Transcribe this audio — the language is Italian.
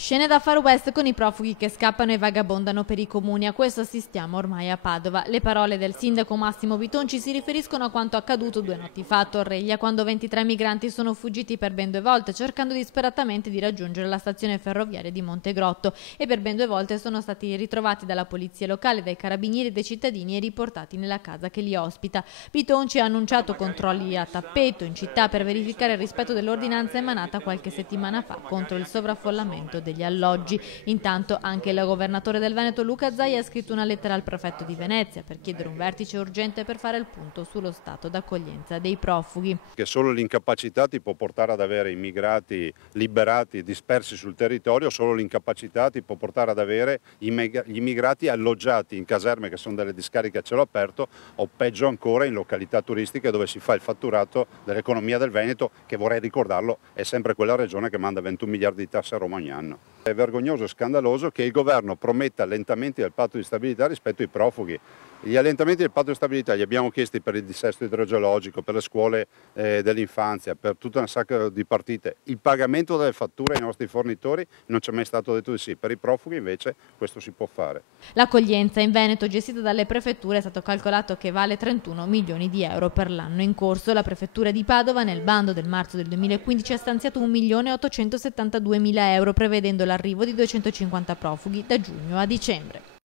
Scene da Far West con i profughi che scappano e vagabondano per i comuni. A questo assistiamo ormai a Padova. Le parole del sindaco Massimo Bitonci si riferiscono a quanto accaduto 2 notti fa a Torreglia, quando 23 migranti sono fuggiti per ben 2 volte, cercando disperatamente di raggiungere la stazione ferroviaria di Montegrotto, e per ben 2 volte sono stati ritrovati dalla polizia locale, dai carabinieri e dai cittadini e riportati nella casa che li ospita. Bitonci ha annunciato controlli a tappeto in città per verificare il rispetto dell'ordinanza emanata qualche settimana fa contro il sovraffollamento degli alloggi. Intanto anche il governatore del Veneto Luca Zaia ha scritto una lettera al prefetto di Venezia per chiedere un vertice urgente per fare il punto sullo stato d'accoglienza dei profughi. Che solo l'incapacità ti può portare ad avere immigrati liberati, dispersi sul territorio, solo l'incapacità ti può portare ad avere gli immigrati alloggiati in caserme che sono delle discariche a cielo aperto, o peggio ancora in località turistiche dove si fa il fatturato dell'economia del Veneto, che, vorrei ricordarlo, è sempre quella regione che manda 21 miliardi di tasse a Roma ogni anno. È vergognoso e scandaloso che il governo prometta allentamenti del patto di stabilità rispetto ai profughi. Gli allentamenti del patto di stabilità li abbiamo chiesti per il dissesto idrogeologico, per le scuole dell'infanzia, per tutta una sacca di partite. Il pagamento delle fatture ai nostri fornitori non ci è mai stato detto di sì. Per i profughi invece questo si può fare. L'accoglienza in Veneto gestita dalle prefetture è stato calcolato che vale 31 milioni di euro per l'anno in corso. La prefettura di Padova nel bando del marzo del 2015 ha stanziato 1.872.000 euro, prevedendo l'arrivo di 250 profughi da giugno a dicembre.